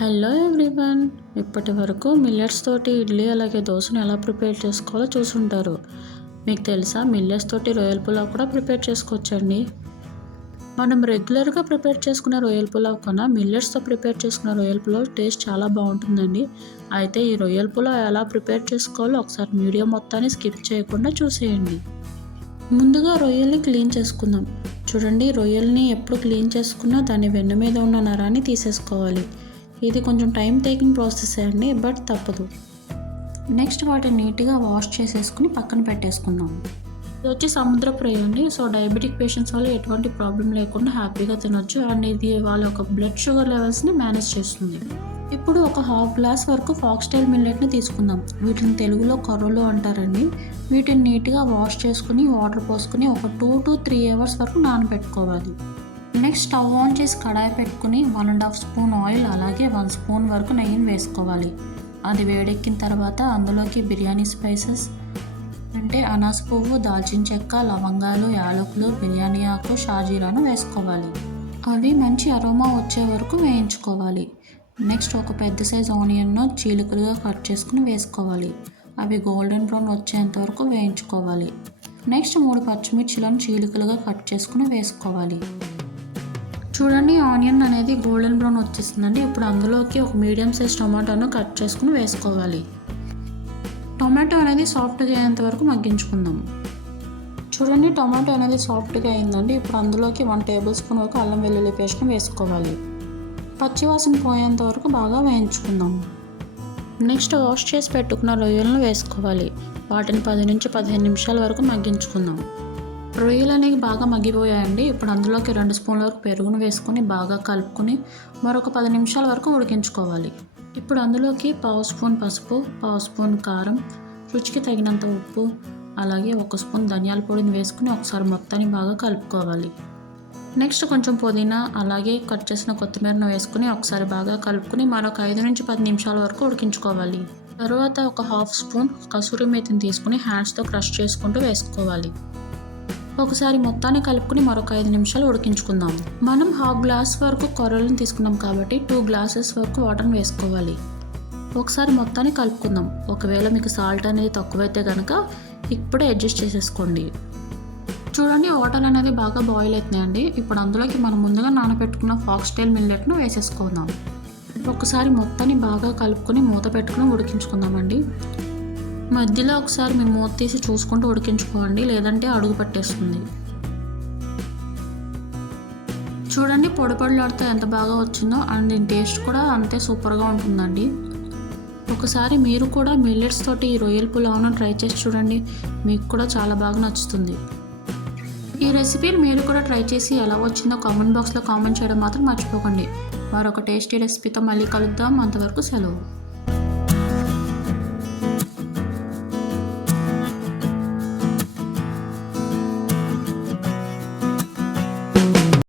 Hello everyone, ఇప్పటి వరకు millets తోటి ఇడ్లీ అలాగే దోశను ఎలా ప్రిపేర్ చేసుకోవాలో చూసుంటారు. మీకు తెలుసా, మిల్లెట్స్ తోటి రొయ్యల పులావ్ కూడా ప్రిపేర్ చేసుకోవచ్చండి. మనం రెగ్యులర్గా ప్రిపేర్ చేసుకునే రొయ్యల పులావ్ కన్నా మిల్లెట్స్తో ప్రిపేర్ చేసుకునే రొయ్యల పులావ్ టేస్ట్ చాలా బాగుంటుందండి. అయితే ఈ రొయ్యల పులావ్ ఎలా ప్రిపేర్ చేసుకోవాలో ఒకసారి వీడియో మొత్తాన్ని స్కిప్ చేయకుండా చూసేయండి. ముందుగా రొయ్యల్ని క్లీన్ చేసుకుందాం. చూడండి, రొయ్యల్ని ఎప్పుడు క్లీన్ చేసుకున్నా దాని వెన్ను మీద ఉన్న నరాన్ని తీసేసుకోవాలి. ఇది కొంచెం టైం టేకింగ్ ప్రాసెస్ అండి, బట్ తప్పదు. నెక్స్ట్ వాటిని నీట్గా వాష్ చేసేసుకుని పక్కన పెట్టేసుకుందాం. ఇది వచ్చి సముద్రపు రొయ్య అండి. సో డయాబెటిక్ పేషెంట్స్ వల్ల ఎటువంటి ప్రాబ్లం లేకుండా హ్యాపీగా తినొచ్చు. అండ్ ఇది వాళ్ళ యొక్క బ్లడ్ షుగర్ లెవెల్స్ని మేనేజ్ చేస్తుంది. ఇప్పుడు ఒక హాఫ్ గ్లాస్ వరకు ఫాక్స్టైల్ మిల్లెట్ని తీసుకుందాం. వీటిని తెలుగులో కొర్రలు అంటారండి. వీటిని నీట్గా వాష్ చేసుకుని వాటర్ పోసుకుని ఒక 2 to 3 hours వరకు నానబెట్టుకోవాలి. నెక్స్ట్ స్టవ్ ఆన్ చేసి కడాయి పెట్టుకుని 1.5 స్పూన్ ఆయిల్ అలాగే 1 స్పూన్ వరకు నెయ్యిని వేసుకోవాలి. అది వేడెక్కిన తర్వాత అందులోకి బిర్యానీ స్పైసెస్ అంటే అనాస పువ్వు, దాల్చిన చెక్క, లవంగాలు, యాలకులు, బిర్యానీ ఆకు, షాజీరాను వేసుకోవాలి. అవి మంచి అరోమా వచ్చే వరకు వేయించుకోవాలి. నెక్స్ట్ ఒక పెద్ద సైజ్ ఆనియన్ను చీలికలుగా కట్ చేసుకుని వేసుకోవాలి. అవి గోల్డెన్ బ్రౌన్ వచ్చేంత వరకు వేయించుకోవాలి. నెక్స్ట్ 3 పచ్చిమిర్చిలను చీలికలుగా కట్ చేసుకుని వేసుకోవాలి. చూడండి, ఆనియన్ అనేది గోల్డెన్ బ్రౌన్ వచ్చేసిందండి. ఇప్పుడు అందులోకి ఒక మీడియం సైజ్ టొమాటోను కట్ చేసుకుని వేసుకోవాలి. టొమాటో అనేది సాఫ్ట్గా అయ్యేంత వరకు మగ్గించుకుందాం. చూడండి, టొమాటో అనేది సాఫ్ట్గా అయిందండి. ఇప్పుడు అందులోకి 1 టేబుల్ స్పూన్ వరకు అల్లం వెల్లుల్లి పేస్ట్ని వేసుకోవాలి. పచ్చివాసన పోయేంత వరకు బాగా వేయించుకుందాం. నెక్స్ట్ వాష్ చేసి పెట్టుకున్న రొయ్యలను వేసుకోవాలి. వాటిని 10 నుంచి 15 నిమిషాల వరకు మగ్గించుకుందాం. రొయ్యలు అనేవి బాగా మగ్గిపోయాయండి. ఇప్పుడు అందులోకి 2 స్పూన్ల వరకు పెరుగును వేసుకుని బాగా కలుపుకొని మరొక 10 నిమిషాల వరకు ఉడికించుకోవాలి. ఇప్పుడు అందులోకి 1/2 స్పూన్ పసుపు, 1/2 స్పూన్ కారం, రుచికి తగినంత ఉప్పు అలాగే 1 స్పూన్ ధనియాల పొడిని వేసుకుని ఒకసారి మొత్తాన్ని బాగా కలుపుకోవాలి. నెక్స్ట్ కొంచెం పుదీనా అలాగే కట్ చేసిన కొత్తిమీరను వేసుకుని ఒకసారి బాగా కలుపుకొని మరొక 5 నుంచి 10 నిమిషాల వరకు ఉడికించుకోవాలి. తరువాత ఒక 1/2 స్పూన్ కసూరి మేతిని తీసుకుని హ్యాండ్స్తో క్రష్ చేసుకుంటూ వేసుకోవాలి. ఒకసారి మొత్తాన్ని కలుపుకుని మరొక 5 నిమిషాలు ఉడికించుకుందాం. మనం 1/2 గ్లాస్ వరకు కొర్రలను తీసుకున్నాం కాబట్టి 2 గ్లాసెస్ వరకు వాటర్ని వేసుకోవాలి. ఒకసారి మొత్తాన్ని కలుపుకుందాం. ఒకవేళ మీకు సాల్ట్ అనేది తక్కువైతే కనుక ఇప్పుడే అడ్జస్ట్ చేసేసుకోండి. చూడండి, వాటర్ అనేది బాగా బాయిల్ అవుతున్నాయండి. ఇప్పుడు అందులోకి మనం ముందుగా నానబెట్టుకున్న ఫాక్స్టైల్ మిల్లెట్ను వేసేసుకుందాం. ఒకసారి మొత్తాన్ని బాగా కలుపుకొని మూత పెట్టుకుని ఉడికించుకుందామండి. మధ్యలో ఒకసారి మీరు మూత తీసి చూసుకుంటూ ఉడికించుకోండి, లేదంటే అడుగు పట్టేస్తుంది. చూడండి, పొడి పొడిలాడితే ఎంత బాగా వచ్చిందో. అండ్ దీని టేస్ట్ కూడా అంతే సూపర్గా ఉంటుందండి. ఒకసారి మీరు కూడా మిల్లెట్స్ తోటి ఈ రొయ్యల పులావ్ను ట్రై చేసి చూడండి, మీకు కూడా చాలా బాగా నచ్చుతుంది. ఈ రెసిపీని మీరు కూడా ట్రై చేసి ఎలా వచ్చిందో కామెంట్ బాక్స్లో కామెంట్ చేయడం మాత్రం మర్చిపోకండి. మరొక టేస్టీ రెసిపీతో మళ్ళీ కలుద్దాం. అంతవరకు సెలవు.